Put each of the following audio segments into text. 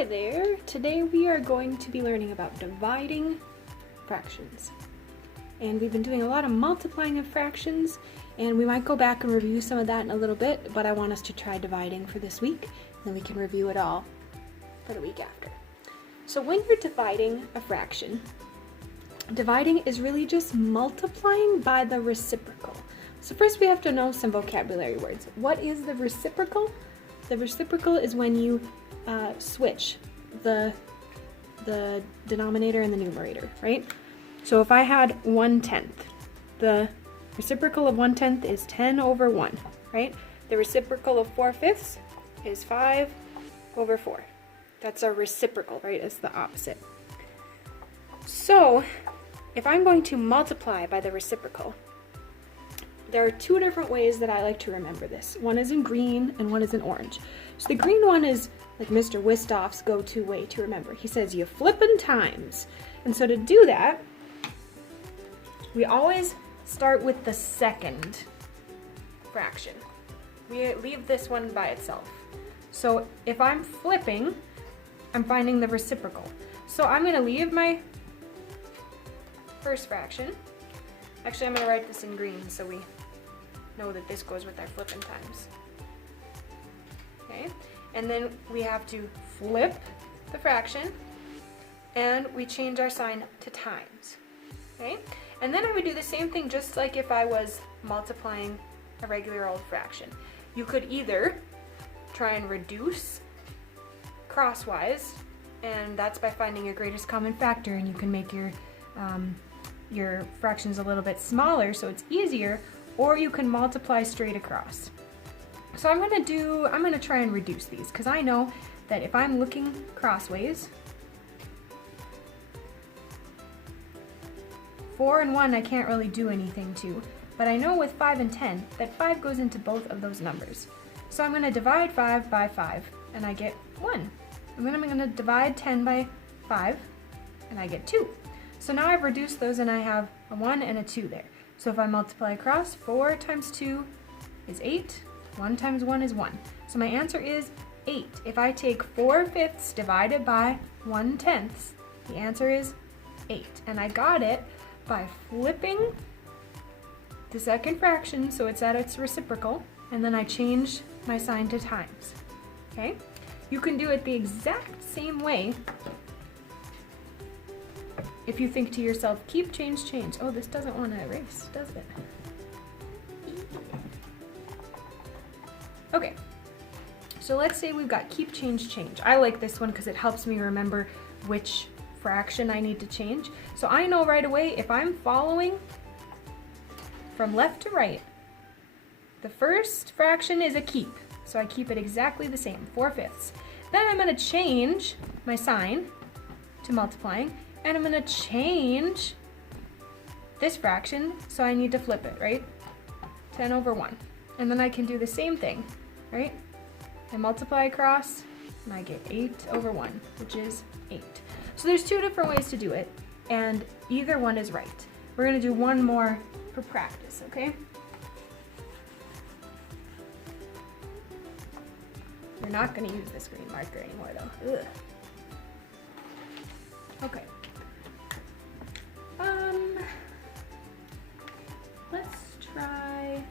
Hi there! Today we are going to be learning about dividing fractions. And we've been doing a lot of multiplying of fractions, and we might go back and review some of that in a little bit, but I want us to try dividing for this week, and then we can review it all for the week after. So when you're dividing a fraction, dividing is really just multiplying by the reciprocal. So first we have to know some vocabulary words. What is the reciprocal? The reciprocal is when you switch the denominator and the numerator, right? So if I had 1/10, the reciprocal of 1/10 is 10 over 1, right? The reciprocal of 4/5 is 5 over 4. That's a reciprocal, right? It's the opposite. So if I'm going to multiply by the reciprocal, there are two different ways that I like to remember this. One is in green and one is in orange. So the green one is like Mr. Wisthoff's go-to way to remember. He says you flip in times. And so to do that, we always start with the second fraction. We leave this one by itself. So if I'm flipping, I'm finding the reciprocal. So I'm going to leave my first fraction. Actually, I'm going to write this in green so we know that this goes with our flipping times. Okay, and then we have to flip the fraction and we change our sign to times. Okay, and then I would do the same thing just like if I was multiplying a regular old fraction. You could either try and reduce crosswise, and that's by finding your greatest common factor, and you can make your fractions a little bit smaller so it's easier, or you can multiply straight across. So I'm going to try and reduce these because I know that if I'm looking crossways, 4 and 1 I can't really do anything to, but I know with 5 and 10 that 5 goes into both of those numbers. So I'm going to divide 5 by 5 and I get 1. And then I'm going to divide 10 by 5 and I get 2. So now I've reduced those and I have a 1 and a 2 there. So if I multiply across, 4 times 2 is 8, 1 times 1 is 1. So my answer is 8. If I take 4/5 divided by 1/10, the answer is 8. And I got it by flipping the second fraction so it's at its reciprocal, and then I change my sign to times. Okay? You can do it the exact same way if you think to yourself, keep, change, change. Oh, this doesn't want to erase, does it? Okay, so let's say we've got keep, change, change. I like this one because it helps me remember which fraction I need to change. So I know right away if I'm following from left to right, the first fraction is a keep. So I keep it exactly the same, 4/5. Then I'm going to change my sign to multiplying, and I'm going to change this fraction, so I need to flip it, right? 10 over 1. And then I can do the same thing, right? I multiply across, and I get 8 over 1, which is 8. So there's two different ways to do it, and either one is right. We're going to do one more for practice, okay? We're not going to use this green marker anymore, though. Ugh. Okay. Let's try.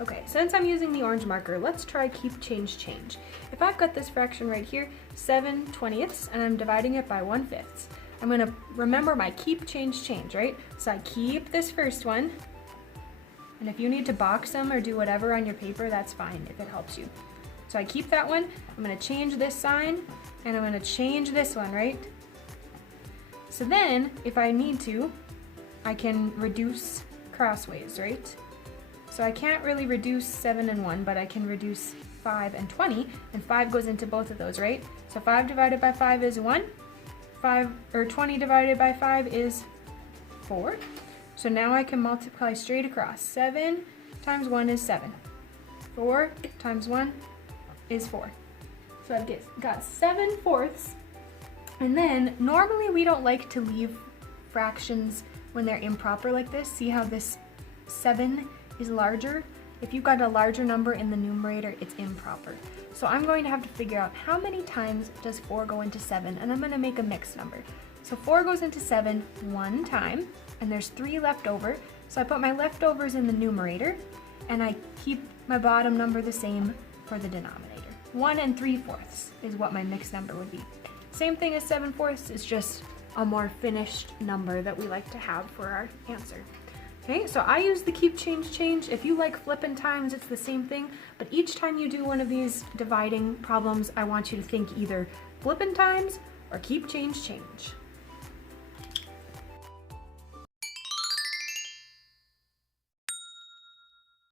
Okay, since I'm using the orange marker, let's try keep, change, change. If I've got this fraction right here, 7/20, and I'm dividing it by 1/5, I'm going to remember my keep, change, change, right? So I keep this first one, and if you need to box them or do whatever on your paper, that's fine if it helps you. So I keep that one, I'm going to change this sign, and I'm going to change this one, right? So then, if I need to, I can reduce crossways, right? So I can't really reduce 7 and 1, but I can reduce 5 and 20, and 5 goes into both of those, right? So 5 divided by 5 is 1, 20 divided by 5 is 4. So now I can multiply straight across. 7 times 1 is 7. 4 times 1 is 4. So I've got 7/4. And then normally we don't like to leave fractions when they're improper like this. See how this 7 is larger. If you've got a larger number in the numerator, it's improper. So I'm going to have to figure out how many times does 4 go into 7, and I'm going to make a mixed number. So 4 goes into 7 one time, and there's 3 left over. So I put my leftovers in the numerator, and I keep my bottom number the same for the denominator. 1 3/4 is what my mixed number would be. Same thing as 7/4, it's just a more finished number that we like to have for our answer. Okay, so I use the keep, change, change. If you like flipping times, it's the same thing, but each time you do one of these dividing problems, I want you to think either flipping times or keep, change, change.